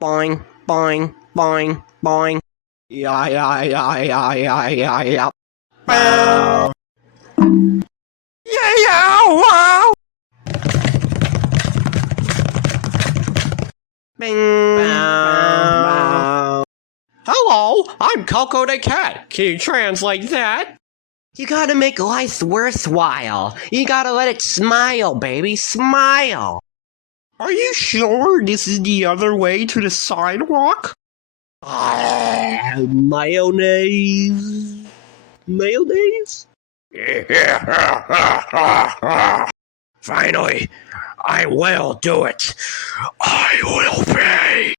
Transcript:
Boing, boing, boing, boing. Yeah. Bow. Yeah, wow. Bing. Bow. Hello, I'm Koko the cat. Can you translate that? You gotta make life worthwhile. You gotta let it smile, baby. Smile. Are you sure this is the other way to the sidewalk? Mayonnaise. Mayonnaise? Finally, I will do it. I will pay.